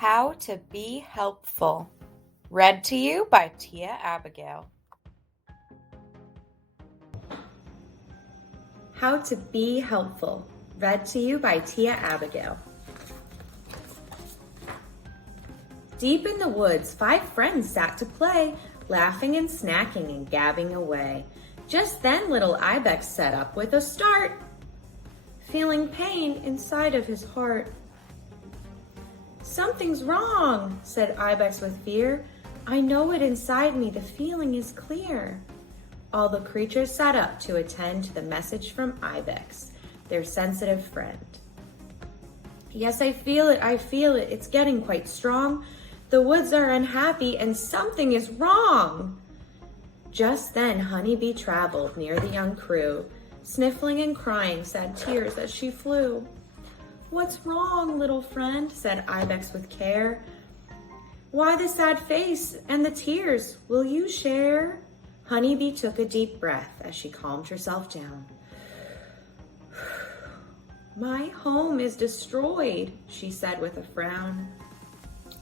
How to Be Helpful. Read to you by Tia Abigail. How to Be Helpful. Read to you by Tia Abigail. Deep in the woods, 5 friends sat to play, laughing and snacking and gabbing away. Just then little Ibex set up with a start, feeling pain inside of his heart. "Something's wrong," said Ibex with fear. "I know it inside me, the feeling is clear." All the creatures sat up to attend to the message from Ibex, their sensitive friend. "Yes, I feel it, it's getting quite strong. The woods are unhappy and something is wrong." Just then Honeybee traveled near the young crew, sniffling and crying sad tears as she flew. "What's wrong, little friend?" said Ibex with care. "Why the sad face and the tears? Will you share?" Honeybee took a deep breath as she calmed herself down. "My home is destroyed," she said with a frown.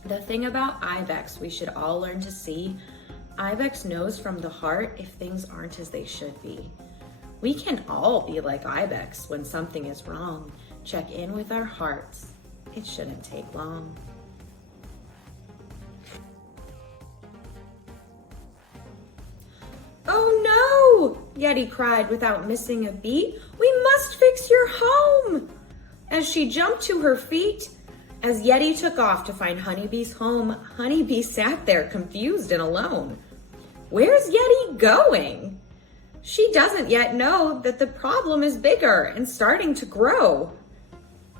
The thing about Ibex we should all learn to see, Ibex knows from the heart if things aren't as they should be. We can all be like Ibex when something is wrong. Check in with our hearts. It shouldn't take long. "Oh no!" Yeti cried without missing a beat. "We must fix your home!" As she jumped to her feet, as Yeti took off to find Honeybee's home, Honeybee sat there confused and alone. Where's Yeti going? She doesn't yet know that the problem is bigger and starting to grow.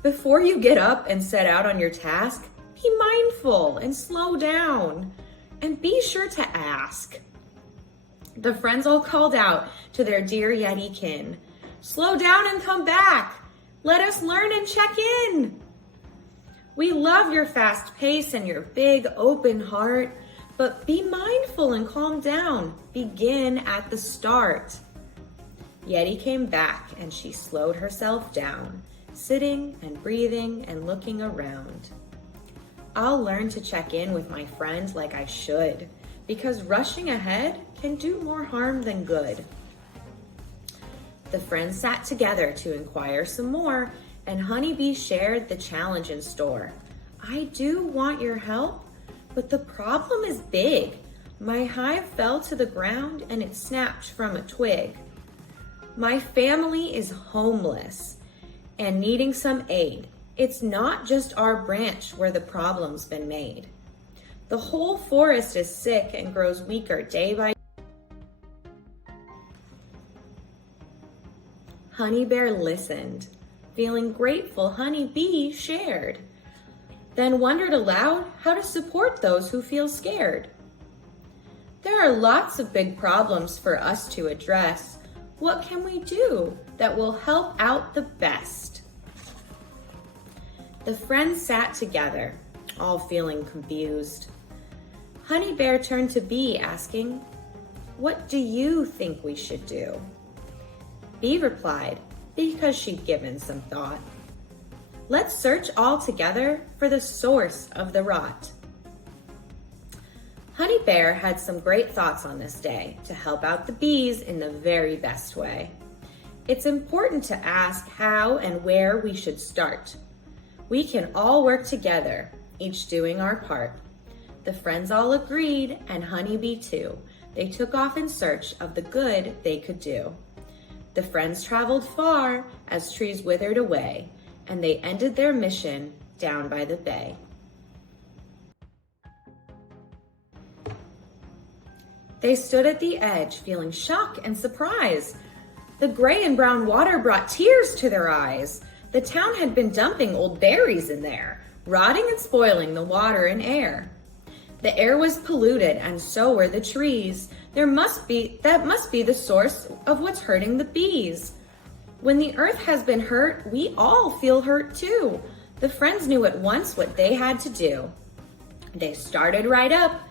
Before you get up and set out on your task, be mindful and slow down, and be sure to ask. The friends all called out to their dear Yeti kin. "Slow down and come back. Let us learn and check in. We love your fast pace and your big open heart, but be mindful and calm down. Begin at the start." Yeti came back and she slowed herself down, sitting and breathing and looking around. "I'll learn to check in with my friend like I should, because rushing ahead can do more harm than good." The friends sat together to inquire some more, and Honeybee shared the challenge in store. "I do want your help, but the problem is big. My hive fell to the ground and it snapped from a twig. My family is homeless and needing some aid. It's not just our branch where the problem's been made. The whole forest is sick and grows weaker day by day." Honey Bear listened. Feeling grateful, Honeybee shared, then wondered aloud how to support those who feel scared. "There are lots of big problems for us to address. What can we do that will help out the best?" The friends sat together, all feeling confused. Honey Bear turned to Bee, asking, "What do you think we should do?" Bee replied, because she'd given some thought, "Let's search all together for the source of the rot." Honey Bear had some great thoughts on this day to help out the bees in the very best way. It's important to ask how and where we should start. We can all work together, each doing our part. The friends all agreed, and Honeybee too. They took off in search of the good they could do. The friends traveled far as trees withered away, and they ended their mission down by the bay. They stood at the edge, feeling shock and surprise. The gray and brown water brought tears to their eyes. The town had been dumping old berries in there, rotting and spoiling the water and air. The air was polluted, and so were the trees. That must be the source of what's hurting the bees. When the earth has been hurt, we all feel hurt too. The friends knew at once what they had to do. They started right up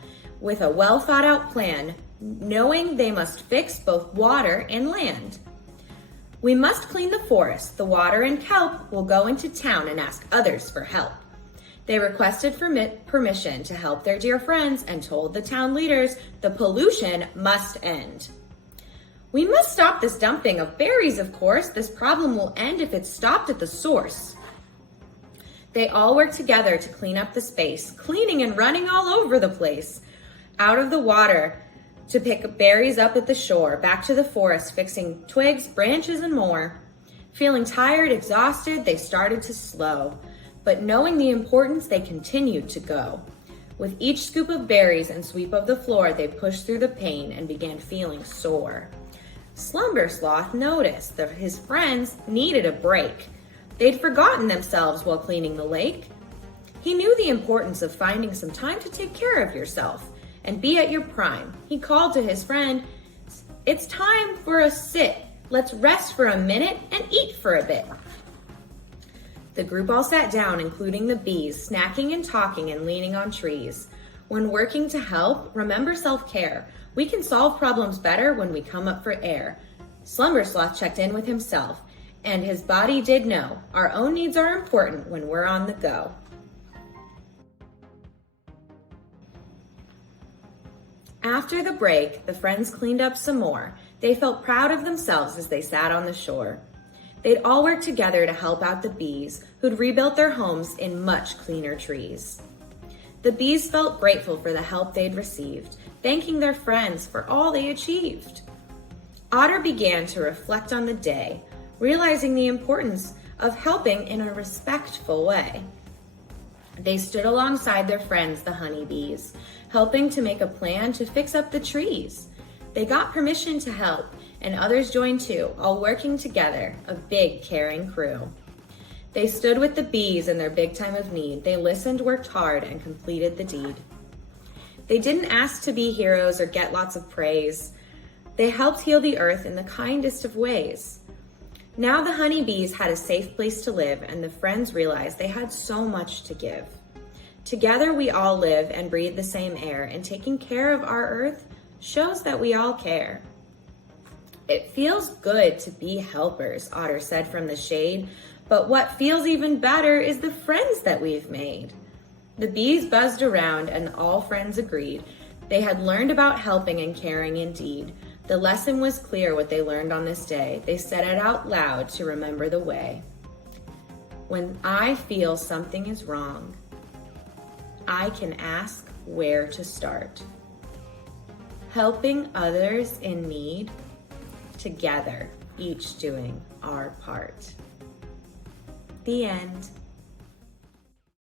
with a well thought out plan, knowing they must fix both water and land. "We must clean the forest, the water and kelp. We'll go into town and ask others for help. They requested permission to help their dear friends and told the town leaders the pollution must end. We must stop this dumping of berries, of course. This problem will end if it's stopped at the source. They all worked together to clean up the space, cleaning and running all over the place. Out of the water to pick berries up at the shore, back to the forest, fixing twigs, branches, and more. Feeling tired, exhausted, they started to slow. But knowing the importance, they continued to go. With each scoop of berries and sweep of the floor, they pushed through the pain and began feeling sore. Slumber Sloth noticed that his friends needed a break. They'd forgotten themselves while cleaning the lake. He knew the importance of finding some time to take care of yourself and be at your prime. He called to his friend, "It's time for a sit. Let's rest for a minute and eat for a bit." The group all sat down, including the bees, snacking and talking and leaning on trees. When working to help, remember self-care. We can solve problems better when we come up for air. Slumber Sloth checked in with himself, and his body did know our own needs are important when we're on the go. After the break, the friends cleaned up some more. They felt proud of themselves as they sat on the shore. They'd all worked together to help out the bees, who'd rebuilt their homes in much cleaner trees. The bees felt grateful for the help they'd received, thanking their friends for all they achieved. Otter began to reflect on the day, realizing the importance of helping in a respectful way. They stood alongside their friends, the honeybees, helping to make a plan to fix up the trees. They got permission to help, and others joined too, all working together, a big caring crew. They stood with the bees in their big time of need. They listened, worked hard, and completed the deed. They didn't ask to be heroes or get lots of praise. They helped heal the earth in the kindest of ways. Now the honeybees had a safe place to live, and the friends realized they had so much to give. Together we all live and breathe the same air, and taking care of our earth shows that we all care. "It feels good to be helpers," Otter said from the shade, "but what feels even better is the friends that we've made." The bees buzzed around, and all friends agreed. They had learned about helping and caring indeed. The lesson was clear what they learned on this day. They said it out loud to remember the way. When I feel something is wrong, I can ask where to start. Helping others in need, together, each doing our part. The end.